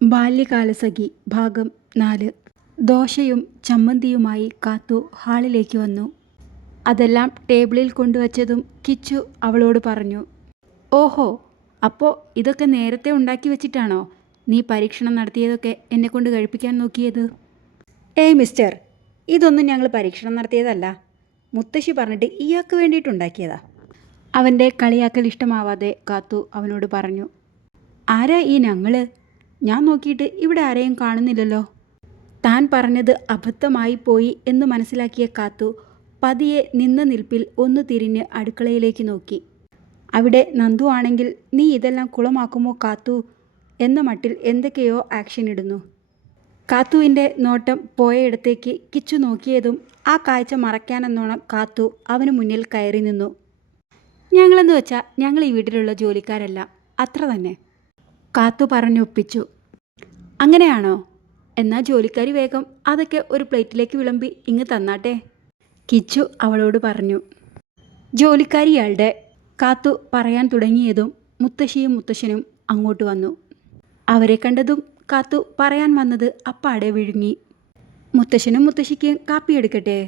ബാല്യകാലസഖി ഭാഗം 4. ദോശയും ചമ്മന്തിയുമായി കാത്തു ഹാളിലേക്ക് വന്നു. അതെല്ലാം ടേബിളിൽ കൊണ്ടുവച്ചതും കിച്ചു അവളോട് പറഞ്ഞു. ഓഹോ, അപ്പോൾ ഇതൊക്കെ നേരത്തെ ഉണ്ടാക്കി വെച്ചിട്ടാണോ നീ പരീക്ഷണം നടത്തിയതൊക്കെ എന്നെക്കൊണ്ട് കഴിപ്പിക്കാൻ നോക്കിയത്? ഏയ് മിസ്റ്റർ, ഇതൊന്നും ഞങ്ങൾ പരീക്ഷണം നടത്തിയതല്ല. മുത്തശ്ശി പറഞ്ഞിട്ട് ഇയാൾക്ക് വേണ്ടിയിട്ടുണ്ടാക്കിയതാ. അവൻ്റെ കളിയാക്കൽ ഇഷ്ടമാവാതെ കാത്തു അവനോട് പറഞ്ഞു. ആരാ ഈ ഞങ്ങള്? ഞാൻ നോക്കിയിട്ട് ഇവിടെ ആരെയും കാണുന്നില്ലല്ലോ. താൻ പറഞ്ഞത് അബദ്ധമായി പോയി എന്ന് മനസ്സിലാക്കിയ കാത്തു പതിയെ നിന്ന നിൽപ്പിൽ ഒന്ന് തിരിഞ്ഞ് അടുക്കളയിലേക്ക് നോക്കി. അവിടെ നന്ദു ആണെങ്കിൽ നീ ഇതെല്ലാം കുളമാക്കുമോ കാത്തു എന്ന മട്ടിൽ എന്തൊക്കെയോ ആക്ഷൻ ഇടുന്നു. കാത്തുവിൻ്റെ നോട്ടം പോയയിടത്തേക്ക് കിച്ചു നോക്കിയതും ആ കാഴ്ച മറയ്ക്കാനെന്നോണം കാത്തു അവന് മുന്നിൽ കയറി നിന്നു. ഞങ്ങളെന്ന് വെച്ചാൽ ഞങ്ങൾ ഈ വീട്ടിലുള്ള ജോലിക്കാരല്ല, അത്ര തന്നെ, കാത്തു പറഞ്ഞൊപ്പിച്ചു. അങ്ങനെയാണോ? എന്നാൽ ജോലിക്കാരി വേഗം അതൊക്കെ ഒരു പ്ലേറ്റിലേക്ക് വിളമ്പി ഇങ്ങ് തന്നാട്ടെ, കിച്ചു അവളോട് പറഞ്ഞു. ജോലിക്കാരിയാളുടെ കാത്തു പറയാൻ തുടങ്ങിയതും മുത്തശ്ശിയും മുത്തശ്ശനും അങ്ങോട്ട് വന്നു. അവരെ കണ്ടതും കാത്തു പറയാൻ വന്നത് അപ്പാടെ വിഴുങ്ങി. മുത്തശ്ശനും മുത്തശ്ശിക്കും കാപ്പി എടുക്കട്ടെ?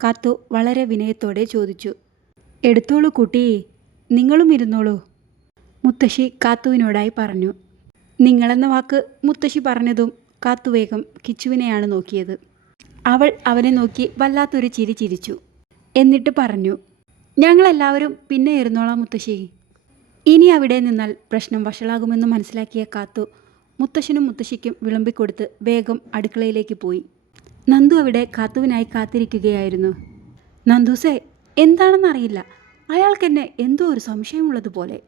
കാത്തു വളരെ വിനയത്തോടെ ചോദിച്ചു. എടുത്തോളൂ കുട്ടി, നിങ്ങളും ഇരുന്നോളൂ, മുത്തശ്ശി കാത്തുവിനോടായി പറഞ്ഞു. നിങ്ങളെന്ന വാക്ക് മുത്തശ്ശി പറഞ്ഞതും കാത്തു വേഗം കിച്ചുവിനെയാണ് നോക്കിയത്. അവൾ അവനെ നോക്കി വല്ലാത്തൊരു ചിരി ചിരിച്ചു. എന്നിട്ട് പറഞ്ഞു. ഞങ്ങളെല്ലാവരും പിന്നെ ഇരുന്നോളാം മുത്തശ്ശി. ഇനി അവിടെ നിന്നാൽ പ്രശ്നം വഷളാകുമെന്ന് മനസ്സിലാക്കിയ കാത്തു മുത്തശ്ശനും മുത്തശ്ശിക്കും വിളമ്പിക്കൊടുത്ത് വേഗം അടുക്കളയിലേക്ക് പോയി. നന്ദു അവിടെ കാത്തുവിനായി കാത്തിരിക്കുകയായിരുന്നു. നന്ദൂസേ, എന്താണെന്നറിയില്ല, അയാൾക്കെന്നെ എന്തോ ഒരു സംശയമുള്ളതുപോലെ.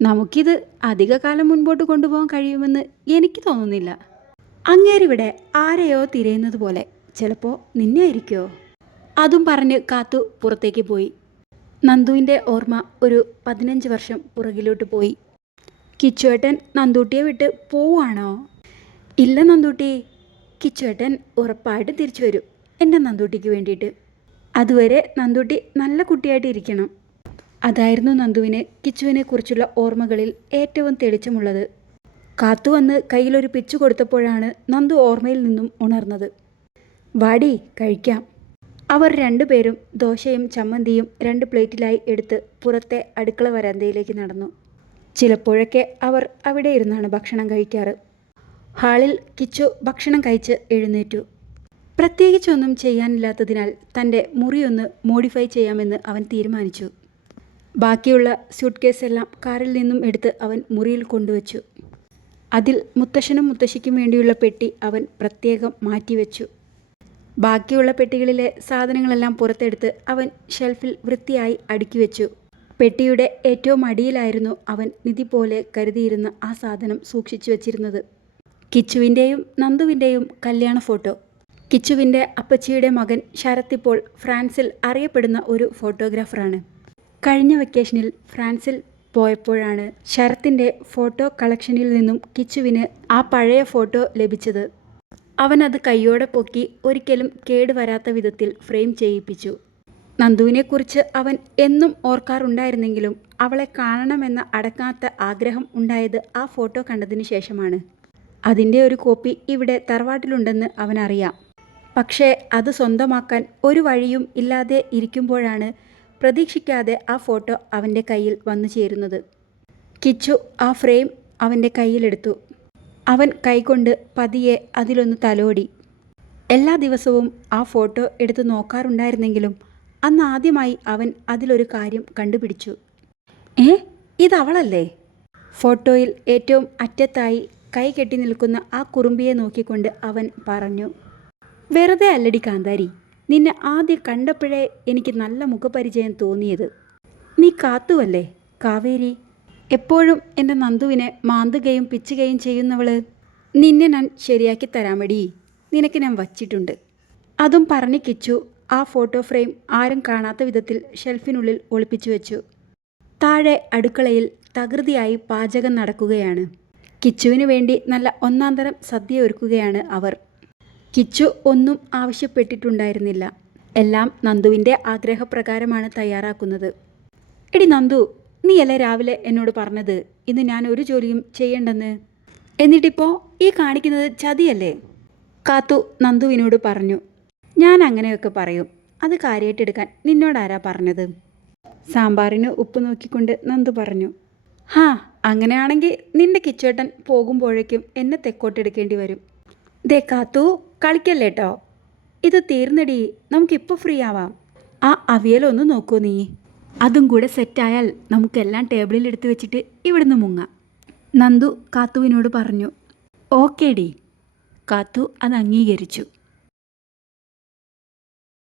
നമുക്കിത് അധികകാലം മുൻപോട്ട് കൊണ്ടുപോകാൻ കഴിയുമെന്ന് എനിക്ക് തോന്നുന്നില്ല. അങ്ങേരിവിടെ ആരെയോ തിരയുന്നത് പോലെ, ചിലപ്പോൾ നിന്നെ ആയിരിക്കുമോ? അതും പറഞ്ഞ് കാത്തു പുറത്തേക്ക് പോയി. നന്ദുവിൻ്റെ ഓർമ്മ ഒരു 15 വർഷം പുറകിലോട്ട് പോയി. കിച്ചുവേട്ടൻ നന്ദൂട്ടിയെ വിട്ട് പോവുകയാണോ? ഇല്ല നന്ദൂട്ടി, കിച്ചുവേട്ടൻ ഉറപ്പായിട്ടും തിരിച്ചു വരും എൻ്റെ നന്ദൂട്ടിക്ക് വേണ്ടിയിട്ട്. അതുവരെ നന്ദൂട്ടി നല്ല കുട്ടിയായിട്ട് ഇരിക്കണം. അതായിരുന്നു നന്ദുവിന് കിച്ചുവിനെക്കുറിച്ചുള്ള ഓർമ്മകളിൽ ഏറ്റവും തെളിച്ചമുള്ളത്. കാത്തു വന്ന് കയ്യിലൊരു പിച്ചു കൊടുത്തപ്പോഴാണ് നന്ദു ഓർമ്മയിൽ നിന്നും ഉണർന്നത്. വാടി, കഴിക്കാം. അവർ രണ്ടുപേരും ദോശയും ചമ്മന്തിയും 2 പ്ലേറ്റിലായി എടുത്ത് പുറത്തെ അടുക്കള വരാന്തയിലേക്ക് നടന്നു. ചിലപ്പോഴൊക്കെ അവർ അവിടെ ഇരുന്നാണ് ഭക്ഷണം കഴിക്കാറ്. ഹാളിൽ കിച്ചു ഭക്ഷണം കഴിച്ച് എഴുന്നേറ്റു. പ്രത്യേകിച്ചൊന്നും ചെയ്യാനില്ലാത്തതിനാൽ തൻ്റെ മുറിയൊന്ന് മോഡിഫൈ ചെയ്യാമെന്ന് അവൻ തീരുമാനിച്ചു. ബാക്കിയുള്ള സ്യൂട്ട് കേസെല്ലാം കാറിൽ നിന്നും എടുത്ത് അവൻ മുറിയിൽ കൊണ്ടുവച്ചു. അതിൽ മുത്തശ്ശനും മുത്തശ്ശിക്കും വേണ്ടിയുള്ള പെട്ടി അവൻ പ്രത്യേകം മാറ്റിവെച്ചു. ബാക്കിയുള്ള പെട്ടികളിലെ സാധനങ്ങളെല്ലാം പുറത്തെടുത്ത് അവൻ ഷെൽഫിൽ വൃത്തിയായി അടുക്കി വെച്ചു. പെട്ടിയുടെ ഏറ്റവും അടിയിലായിരുന്നു അവൻ നിധി പോലെ കരുതിയിരുന്ന ആ സാധനം സൂക്ഷിച്ചു വച്ചിരുന്നത്. കിച്ചുവിൻ്റെയും നന്ദുവിൻ്റെയും കല്യാണ ഫോട്ടോ. കിച്ചുവിൻ്റെ അപ്പച്ചിയുടെ മകൻ ശരത് ഇപ്പോൾ ഫ്രാൻസിൽ അറിയപ്പെടുന്ന ഒരു ഫോട്ടോഗ്രാഫറാണ്. കഴിഞ്ഞ വെക്കേഷനിൽ ഫ്രാൻസിൽ പോയപ്പോഴാണ് ശരത്തിൻ്റെ ഫോട്ടോ കളക്ഷനിൽ നിന്നും കിച്ചുവിന് ആ പഴയ ഫോട്ടോ ലഭിച്ചത്. അവനത് കയ്യോടെ പൊക്കി ഒരിക്കലും കേടുവരാത്ത വിധത്തിൽ ഫ്രെയിം ചെയ്യിപ്പിച്ചു. നന്ദുവിനെക്കുറിച്ച് അവൻ എന്നും ഓർക്കാറുണ്ടായിരുന്നെങ്കിലും അവളെ കാണണമെന്ന അടങ്ങാത്ത ആഗ്രഹം ഉണ്ടായത് ആ ഫോട്ടോ കണ്ടതിന് ശേഷമാണ്. അതിൻ്റെ ഒരു കോപ്പി ഇവിടെ തറവാട്ടിലുണ്ടെന്ന് അവനറിയാം. പക്ഷേ അത് സ്വന്തമാക്കാൻ ഒരു വഴിയും ഇല്ലാതെ ഇരിക്കുമ്പോഴാണ് പ്രതീക്ഷിക്കാതെ ആ ഫോട്ടോ അവൻ്റെ കയ്യിൽ വന്നു ചേരുന്നത്. കിച്ചു ആ ഫ്രെയിം അവൻ്റെ കയ്യിലെടുത്തു. അവൻ കൈകൊണ്ട് പതിയെ അതിലൊന്ന് തലോടി. എല്ലാ ദിവസവും ആ ഫോട്ടോ എടുത്ത് നോക്കാറുണ്ടായിരുന്നെങ്കിലും അന്ന് ആദ്യമായി അവൻ അതിലൊരു കാര്യം കണ്ടുപിടിച്ചു. ഇതവളല്ലേ? ഫോട്ടോയിൽ ഏറ്റവും അറ്റത്തായി കൈ കെട്ടി നിൽക്കുന്ന ആ കുറുമ്പിയെ നോക്കിക്കൊണ്ട് അവൻ പറഞ്ഞു. വെറുതെ അല്ലടി കാന്താരി, നിന്നെ ആദ്യം കണ്ടപ്പോഴേ എനിക്ക് നല്ല മുഖപരിചയം തോന്നിയത്. നീ കാത്തുവല്ലേ, കാവേരി? എപ്പോഴും എൻ്റെ നന്ദുവിനെ മാന്തുകയും പിച്ചുകയും ചെയ്യുന്നവള്. നിന്നെ ഞാൻ ശരിയാക്കി തരാമടി, നിനക്ക് ഞാൻ വച്ചിട്ടുണ്ട്. അതും പറഞ്ഞ് കിച്ചു ആ ഫോട്ടോ ഫ്രെയിം ആരും കാണാത്ത വിധത്തിൽ ഷെൽഫിനുള്ളിൽ ഒളിപ്പിച്ചു വെച്ചു. താഴെ അടുക്കളയിൽ തകൃതിയായി പാചകം നടക്കുകയാണ്. കിച്ചുവിന് വേണ്ടി നല്ല ഒന്നാന്തരം സദ്യ ഒരുക്കുകയാണ് അവർ. കിച്ചു ഒന്നും ആവശ്യപ്പെട്ടിട്ടുണ്ടായിരുന്നില്ല. എല്ലാം നന്ദുവിൻ്റെ ആഗ്രഹപ്രകാരമാണ് തയ്യാറാക്കുന്നത്. എടി നന്ദു, നീയല്ലേ രാവിലെ എന്നോട് പറഞ്ഞത് ഇന്ന് ഞാൻ ഒരു ജോലിയും ചെയ്യണ്ടെന്ന്? എന്നിട്ടിപ്പോൾ ഈ കാണിക്കുന്നത് ചതിയല്ലേ? കാത്തു നന്ദുവിനോട് പറഞ്ഞു. ഞാൻ അങ്ങനെയൊക്കെ പറയും. അത് കാര്യമായിട്ടെടുക്കാൻ നിന്നോടാരാ പറഞ്ഞത്? സാമ്പാറിന് ഉപ്പ് നോക്കിക്കൊണ്ട് നന്ദു പറഞ്ഞു. ഹാ, അങ്ങനെയാണെങ്കിൽ നിന്റെ കിച്ചുവേട്ടൻ പോകുമ്പോഴേക്കും എന്നെ തെക്കോട്ടെടുക്കേണ്ടി വരും. ദേ കാത്തു, കളിക്കല്ലേട്ടോ. ഇത് തീർന്നടി, നമുക്കിപ്പോൾ ഫ്രീ ആവാം. ആ അവിയലൊന്ന് നോക്കൂ നീ. അതും കൂടെ സെറ്റായാൽ നമുക്കെല്ലാം ടേബിളിൽ എടുത്ത് വെച്ചിട്ട് ഇവിടുന്ന് മുങ്ങാം. നന്ദു കാത്തുവിനോട് പറഞ്ഞു. ഓക്കേടി. കാത്തു അത് അംഗീകരിച്ചു.